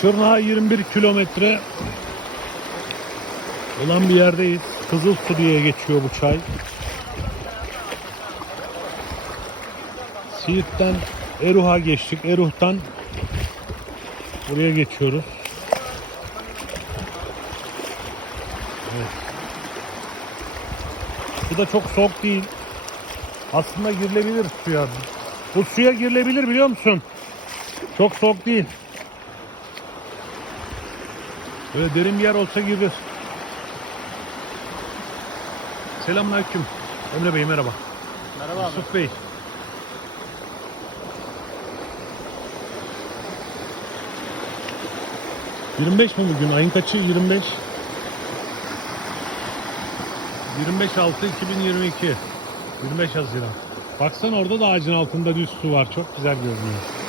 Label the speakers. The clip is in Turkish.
Speaker 1: Şırnağa 21 kilometre olan bir yerdeyiz. Kızıl Su diye geçiyor bu çay. Siirt'ten Eruh'a geçtik. Eruh'tan buraya geçiyoruz. Evet. Su da çok soğuk değil. Aslında girilebilir suya. Bu suya girilebilir biliyor musun? Çok soğuk değil. Böyle derin bir yer olsa girilir. Selamünaleyküm. Emre Bey merhaba.
Speaker 2: Merhaba abi.
Speaker 1: Yusuf Bey. ...25 mi bugün? Ayın kaçı? 25. 25 6 2022. 25 Haziran. Baksana orada da ağacın altında düz su var. Çok güzel görünüyor.